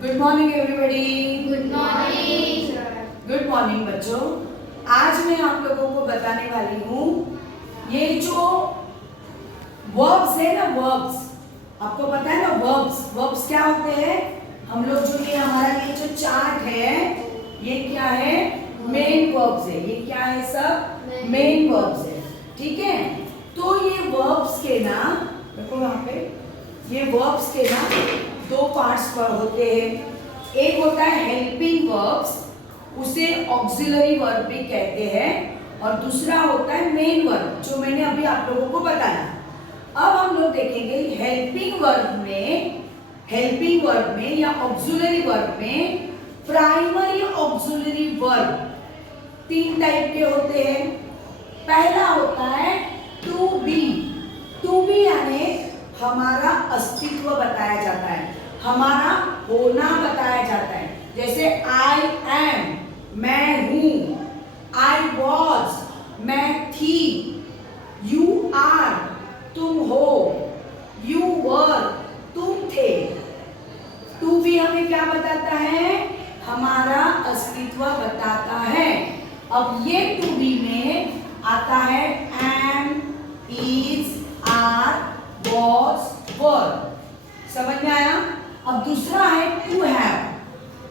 Good morning everybody. Good morning sir. Good morning बच्चों। आज मैं आप लोगों को बताने वाली हूँ ये जो वर्ब्स है ना, वर्ब्स आपको पता है ना, वर्ब्स क्या होते हैं। हम लोग जो ये हमारा ये जो चार्ट है ये क्या है, मेन वर्ब्स है। ये क्या है, सब मेन वर्ब्स है, ठीक है। तो ये वर्ब्स के ना, देखो यहाँ पे, ये वर्ब्स के ना दो पार्ट्स पर होते हैं। एक होता है हेल्पिंग वर्ब्स, उसे ऑक्सिलरी वर्ब भी कहते हैं, और दूसरा होता है मेन वर्ब, जो मैंने अभी आप लोगों को बताया। अब हम लोग देखेंगे हेल्पिंग वर्ब में या ऑक्सिलरी वर्ब में प्राइमरी ऑक्सिलरी वर्ब तीन टाइप के होते हैं। पहला होता है टू बी। टू बी यानी हमारा अस्तित्व बताया जाता है, हमारा होना बताया जाता है। जैसे आई एम, मैं हूं। आई वॉज, मैं थी। यू आर, तुम हो। यू वर, तुम थे। टू बी हमें क्या बताता है, हमारा अस्तित्व बताता है। अब ये टू बी में आता है एम, इज, आर, वॉज, वर। समझ में आया। अब दूसरा है टू हैव।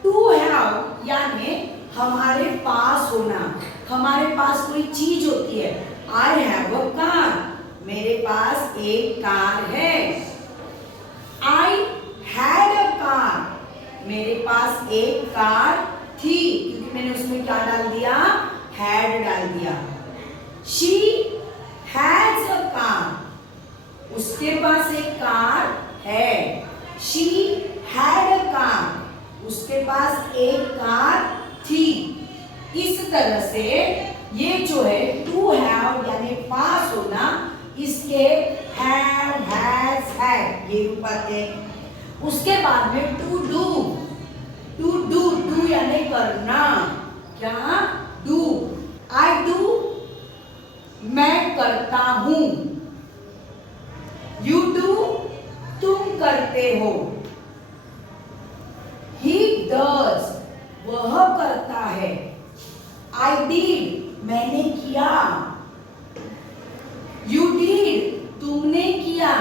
टू हैव यानी हमारे पास होना, हमारे पास कोई चीज होती है। आई हैव अ कार, मेरे पास एक कार है। आई हैड अ कार, मेरे पास एक कार थी, क्योंकि मैंने उसमें क्या डाल दिया, हैड डाल दिया। शी हैज अ कार, उसके पास एक कार है। शी हैड अ कार, उसके पास एक कार थी। इस तरह से ये जो है टू हैव यानी पास होना, इसके हैव, हैज, हैड ये रूप आते हैं। उसके बाद में टू डू। डू यानी करना, क्या, डू। आई डू, मैं करता हूं। यू डू, तुम करते हो। ही डज, वह करता है। आई डिड, मैंने किया। यू डिड, तुमने किया।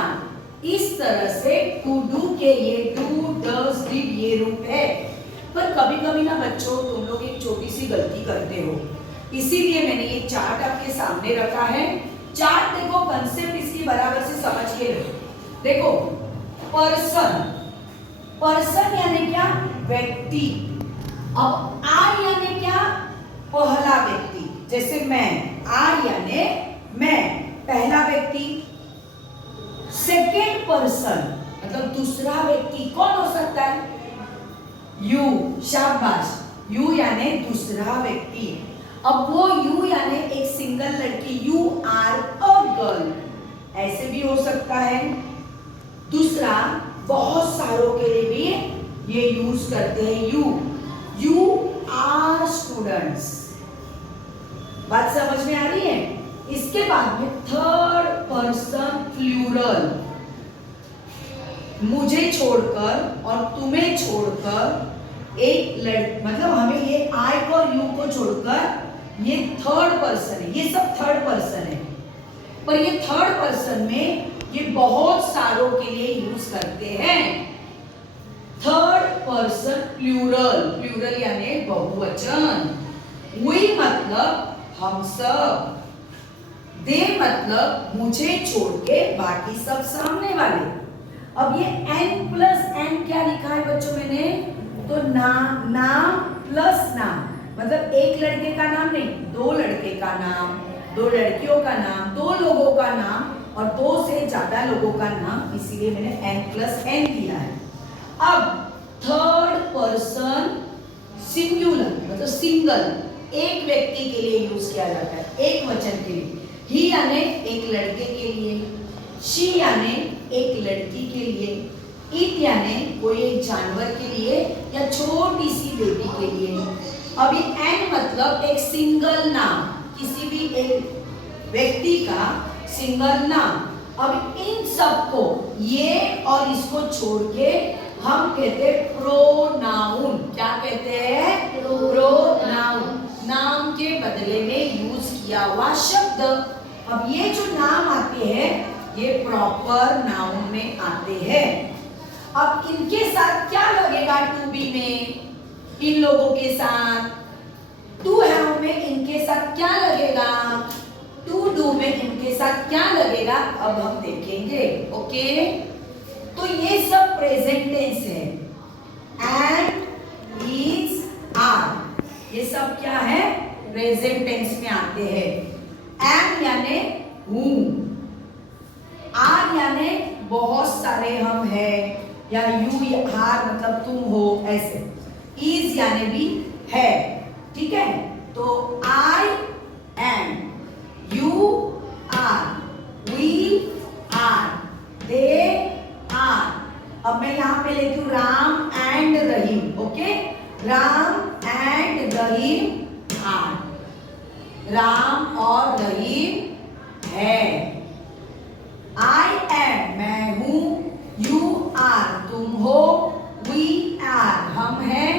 इस तरह से टू डू के ये डू, डज, डिड ये रूप है। पर कभी कभी ना बच्चों, तुम लोग एक छोटी सी गलती करते हो, इसीलिए मैंने ये चार्ट आपके सामने रखा है। चार्ट देखो, कंसेप्ट इसकी बराबर से समझ के लो। देखो, पर्सन यानी क्या, व्यक्ति। अब आई यानी क्या, पहला व्यक्ति। जैसे मैं, आई यानी मैं, पहला व्यक्ति। सेकेंड पर्सन मतलब दूसरा व्यक्ति कौन हो सकता है, यू। शाबाश, यू यानी दूसरा व्यक्ति। अब वो यू यानी एक सिंगल लड़की, यू आर अ गर्ल, ऐसे भी हो सकता है। दूसरा, बहुत सारों के लिए भी ये यूज करते हैं यू आर स्टूडेंट्स। बात समझ में आ रही है। इसके बाद में थर्ड पर्सन प्लूरल, मुझे छोड़कर और तुम्हें छोड़कर एक मतलब हमें ये आई और यू को छोड़कर ये थर्ड पर्सन है, ये सब थर्ड पर्सन है। पर ये थर्ड पर्सन में ये बहुत सारों के लिए यूज करते हैं। थर्ड पर्सन प्लूरल यानी बहुवचन। वी मतलब हम सब। दे मतलब मुझे छोड़ के बाकी सब सामने वाले। अब ये n प्लस n क्या लिखा है बच्चों मैंने, तो नाम प्लस नाम, मतलब एक लड़के का नाम नहीं, दो लड़के का नाम, दो लड़कियों का नाम, दो लोगों का नाम और दो से ज्यादा लोगों का नाम, इसीलिए मैंने n प्लस n दिया है। अब थर्ड पर्सन सिंगुलर मतलब सिंगल, एक व्यक्ति के लिए यूज किया जाता है, एक वचन के लिए। ही यानी एक लड़के के लिए, शी यानी एक लड़की के लिए, इट यानी कोई एक जानवर के लिए या छोटी सी बेबी के लिए। अब ये एन मतलब एक सिंगल नाम, किसी भी एक व्यक्ति का सिंगल नाम। अब इन सबको, ये और इसको छोड़ के हम कहते हैं प्रोनाउन। क्या कहते हैं? प्रोनाउन। नाम के बदले में यूज किया हुआ शब्द। अब ये जो नाम आते हैं ये प्रॉपर नाउन में आते हैं। अब इनके साथ क्या लगेगा टू बी में? इन लोगों के साथ टू हैव में इनके साथ क्या लगेगा? टू डू में इनके साथ क्या लगेगा? अब हम देखेंगे। ओके, तो ये सब प्रेजेंट टेंस है। एंड, इज, आर, ये सब क्या है? प्रेजेंट टेंस में आते हैं। एम यानी हूं, आर यानी बहुत सारे हम हैं, या यू आर मतलब तुम हो, ऐसे। इज यानी भी है, ठीक है। तो I am, you are, we are, they are. अब मैं यहां पे लेती हूं Ram and Rahim. Okay, Ram and Rahim are, Ram और रहीम है। आई एम मैं हूं, यू आर तुम हो, वी आर हम हैं,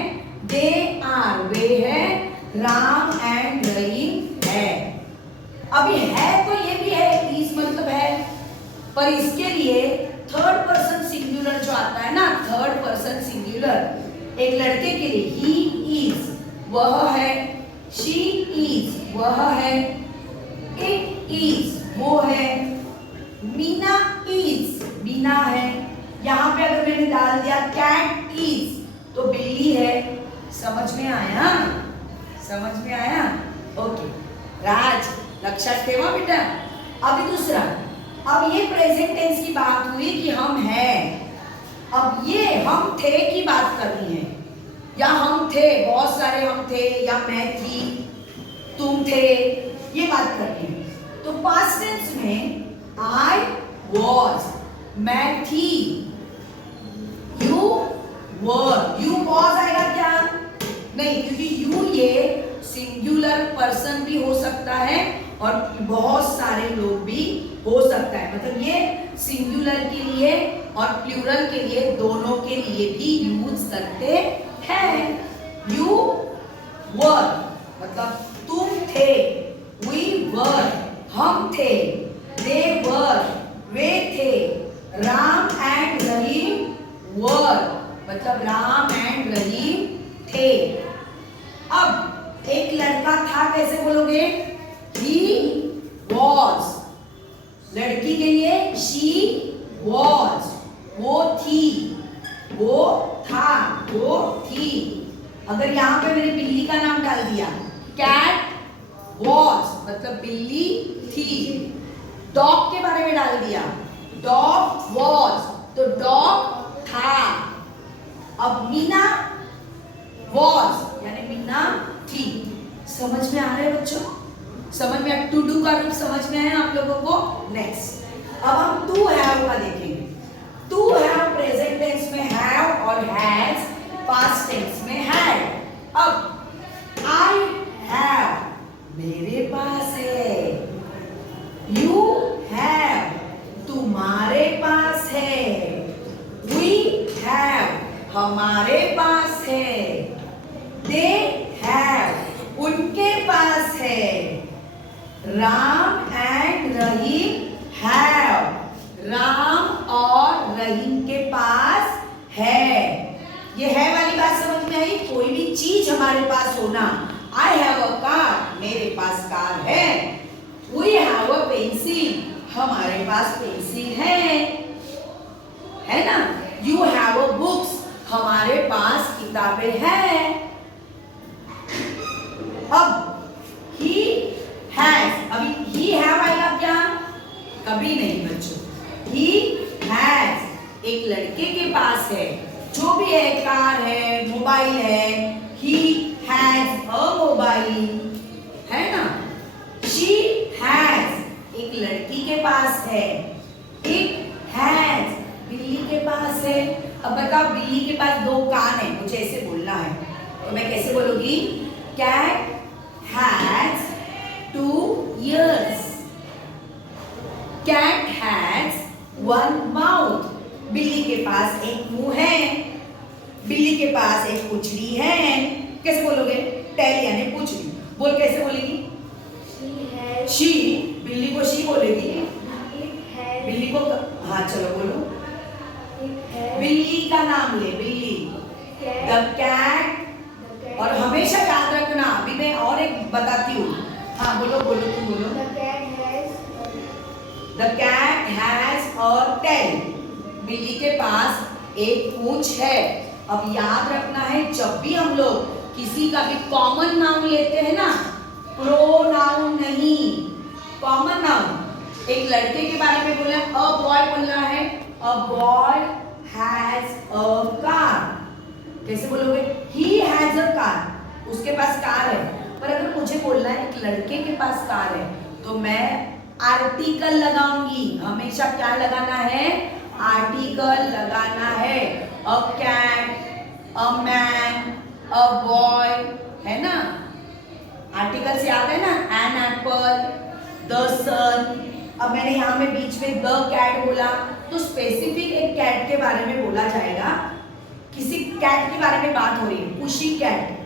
दे आर वे हैं, राम एंड रहीम है। अभी है तो ये भी है, इज मतलब है, पर इसके लिए थर्ड पर्सन सिंगुलर जो आता है ना, थर्ड पर्सन सिंगुलर, एक लड़के के लिए ही इज वह है, शी इज वह है, इट इज वो है, मीना इज मीना है। यहाँ पे अगर मैंने डाल दिया कैट इज तो बिल्ली है। समझ में आया? समझ में आया? ओके राज, लक्षात ठेवा बेटा। अभी दूसरा, अब ये प्रेजेंट टेंस की बात हुई कि हम हैं। अब ये हम थे की बात करनी है, या हम थे, बहुत सारे हम थे, या मैं थी, तुम थे, ये बात करनी है। तो पास्ट टेंस में I was मैं थी, you were, you was आएगा क्या? नहीं, क्योंकि you ये सिंगुलर पर्सन भी हो सकता है और बहुत सारे लोग भी हो सकता है। मतलब ये सिंगुलर के लिए और प्लूरल के लिए, दोनों के लिए भी यूज करते हैं। You were मतलब तुम थे, we were हम थे, they were वे थे, राम एंड रहीम were मतलब राम एंड रहीम थे। अब एक लड़का था कैसे बोलोगे? he was, लड़की के लिए she was वो थी, वो था, वो थी। अगर यहाँ पे मैंने बिल्ली का नाम डाल दिया, कैट was मतलब बिल्ली थी। डॉग के बारे में डाल दिया, डॉग was तो डॉग था। अब मीना was यानी मीना थी। समझ में आ रहा है बच्चों? समझ में? टू डू का रूप समझ में आया आप लोगों को? नेक्स्ट, अब हम टू हैव का देखेंगे। टू हैव प्रेजेंट टेंस में हैव और हैज, पास्ट टेंस में हैड। अब आई हैव मेरे पास है, यू हैव तुम्हारे पास है, वी हैव हमारे पास है, दे हैव उनके पास है, Ram and Rahim have Ram और रहीम के पास है। ये है वाली बात समझ में आई? कोई भी चीज हमारे पास होना, I have a car मेरे पास कार है, we have a pencil हमारे पास पेंसिल है ना, you have a books हमारे पास किताबें हैं। अब he has, अभी he have आएगा क्या? कभी नहीं बच्चों। he has एक लड़के के पास है, जो भी है, कार है, मोबाइल है, he has a mobile है ना। she has एक लड़की के पास है, it has बिल्ली के पास है। अब बताओ, बिल्ली के पास दो कान है, मुझे ऐसे बोलना है तो मैं कैसे बोलूंगी? cat has two ears, cat has one mouth, बिल्ली के पास एक मुंह है, बिल्ली के पास एक पूंछड़ी है। कैसे बोलोगे? टेल यानी पूंछड़ी। बोल कैसे बोलेगी? शी, बिल्ली को शी बोलेगी। बिल्ली को हाँ चलो बोलो। बिल्ली का नाम ले, बिल्ली। The cat. और हमेशा याद रखना, अभी मैं और एक बताती हूँ। हाँ बोलो बोलो, तुम बोलो। The cat has a tail. बिल्ली के पास एक पूंछ है। अब याद रखना है, जब भी हम लोग किसी का भी कॉमन नाउन लेते हैं ना, प्रोनाउन नहीं, कॉमन नाउन। एक लड़के के बारे में बोला, अ बॉय बोलना है, a boy has a car. कैसे बोलोगे? ही हैज अ कार, उसके पास कार है। पर अगर मुझे बोलना है एक लड़के के पास कार है, तो मैं आर्टिकल लगाऊंगी। हमेशा क्या लगाना है? आर्टिकल लगाना है। A cat, a man, a boy, है ना? आर्टिकल से याद है ना? An apple, the sun. अब मैंने यहाँ में बीच में द कैट बोला, तो स्पेसिफिक एक कैट के बारे में बोला जाएगा। किसी कैट के बारे में बात हो रही है, पुशी कैट,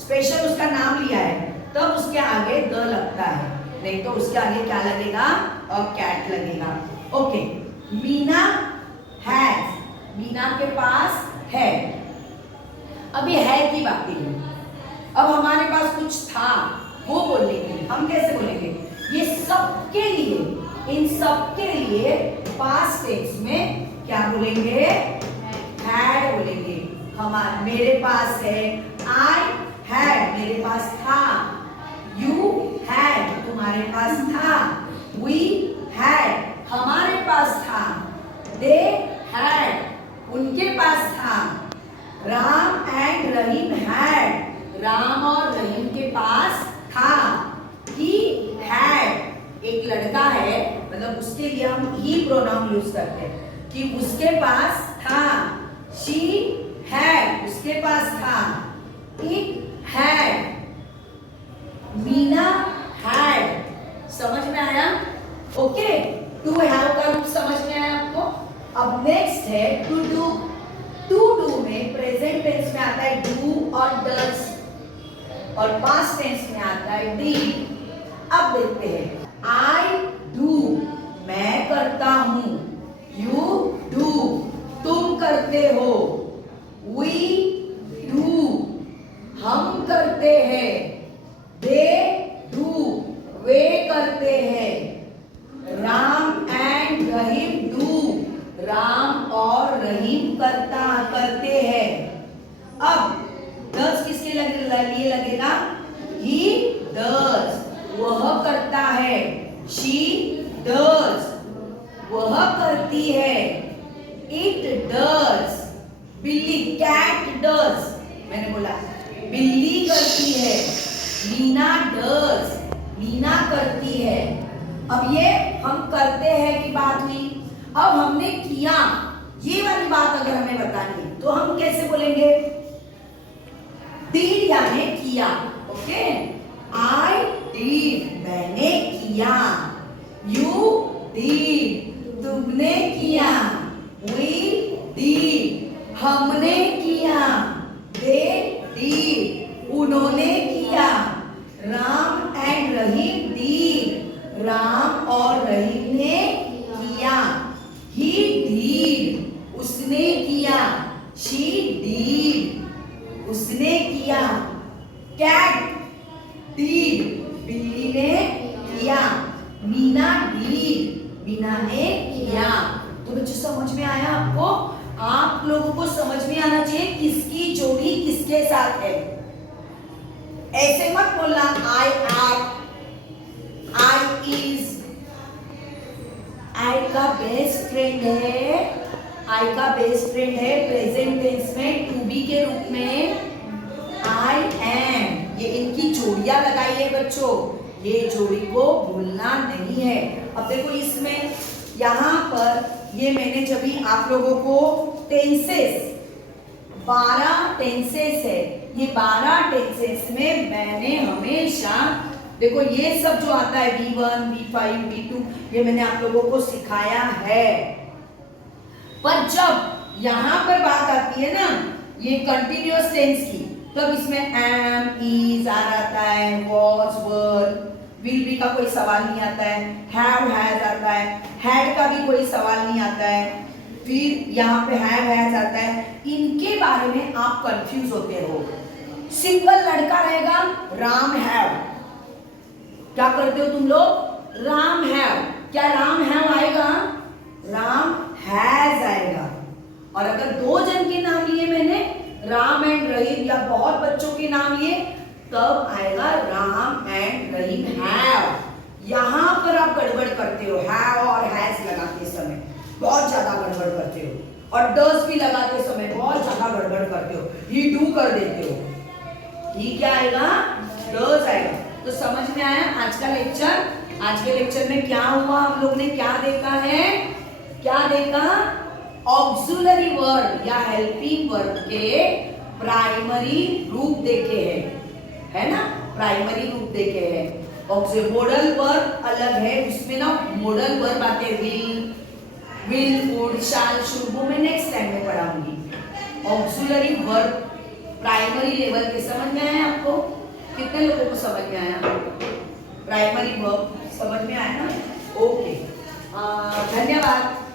स्पेशल उसका नाम लिया है, तब उसके आगे द लगता है, नहीं तो उसके आगे क्या लगेगा? अ कैट लगेगा। ओके, मीना हैज, मीना के पास है। अब ये है की बात है। अब हमारे पास कुछ था, वो बोलने के लिए हम कैसे बोलेंगे? ये सबके लिए, इन सबके लिए पास्ट टेंस में क्या बोलेंगे? हैड बोलेंगे। हमारे, मेरे पास है, आई हैड, मेरे पास था। यू हैड, तुम्हारे पास था। वी हैड, हमारे पास था। दे हैड, उनके पास था। Ram and Rahim had, Ram और रहीम के पास था। ही हैड, एक लड़का है, मतलब उसके लिए हम ही प्रोनाउन यूज करते हैं कि उसके पास था। शी हैड, उसके पास था। It had, Meena had. समझ में आया? ओके, टू हैव का रूप समझ में आया आपको? अब नेक्स्ट है टू डू। टू डू में प्रेजेंट टेंस में आता है डू और डज, और पास्ट टेंस में आता है डीड। अब देखते हैं, आई डू, मैं करता हूं। यू डू, तुम करते हो। वी डू, हम करते हैं। दे डू, वे करते हैं। Ram and Rahim do, Ram और रहीम करते हैं। अब डज किसके लिए लगेगा? ही डज, वह करता है। शी डज, वह करती है। इट डज, बिल्ली, कैट डज, मैंने बोला बिल्ली करती है। मीना डज, मीना करती है। अब ये हम करते हैं की बात हुई। अब हमने किया, ये वाली बात अगर हमें बतानी है तो हम कैसे बोलेंगे? did यानी किया। ओके, I did, मैंने किया। You did, तुमने किया। We did, हमने किया। They did, उन्होंने किया। Ram and Rahim did, Ram और रहीम ने किया। He did, उसने किया। She did, उसने किया। कैट डीड, बिल्ली ने किया। मीना डीड, मीना ने किया। तो बच्चों समझ में आया आपको? आप लोगों को समझ में आना चाहिए किसकी जोड़ी किसके साथ है। ऐसे मत बोलना आई आर, आई इज। आई का बेस्ट फ्रेंड है, आई का बेस्ट फ्रेंड है प्रेजेंट टेंस में टू बी के रूप में आई एम। ये इनकी जोड़ियां लगाई है बच्चों, ये जोड़ी को भूलना नहीं है। अब देखो इसमें यहाँ पर ये मैंने जब भी आप लोगों को टेंसेस, 12 टेंसेस है, ये 12 टेंसेस में मैंने हमेशा देखो ये सब जो आता है V1, V5, V2, ये मैंने आप लोगों को सिखाया है। पर जब यहाँ पर बात आती है ना ये कंटिन्यूअस टेंस की, तब इसमें एम, इज आता है, वॉज, वर, विल बी का कोई सवाल नहीं आता है, हैव, हैज आता है, हैड का भी कोई सवाल नहीं आता है, फिर यहाँ पे हैव, हैज आता है। इनके बारे में आप कंफ्यूज होते हो। सिंगल लड़का रहेगा, राम हैव, क्या करते हो तुम लोग? राम हैव, क्या राम हैव आएगा? राम हैज आएगा। और अगर दो जन के नाम लिए मैंने, राम एंड रहीम, या बहुत बच्चों के नाम लिए, तब आएगा राम एंड रहीम हैव। यहां पर आप गड़बड़ करते हो, हैव और हैज लगाते समय बहुत ज्यादा गड़बड़ करते हो, और डज भी लगाते समय बहुत ज्यादा गड़बड़ करते हो, ही डू कर देते हो। ही क्या आएगा? डज आएगा। तो समझ में आया आज का लेक्चर? आज के लेक्चर में क्या हुआ, हम लोग ने क्या देखा है? क्या देखा? ऑक्सिलरी वर्ब या हेल्पिंग वर्ब के प्राइमरी रूप देखे हैं, है ना? प्राइमरी रूप देखे हैं। मॉडल वर्ब अलग है, उसमें ना मॉडल वर्ब आते हैं, विल, वुड, शैल, शुड, वो मैं नेक्स्ट टाइम में पढ़ाऊंगी। ऑक्सिलरी वर्ब प्राइमरी लेवल के समझ में आया आपको? कितने लोगों को समझ में आया? प्राइमरी वर्ब समझ में आया ना? ओके, धन्यवाद।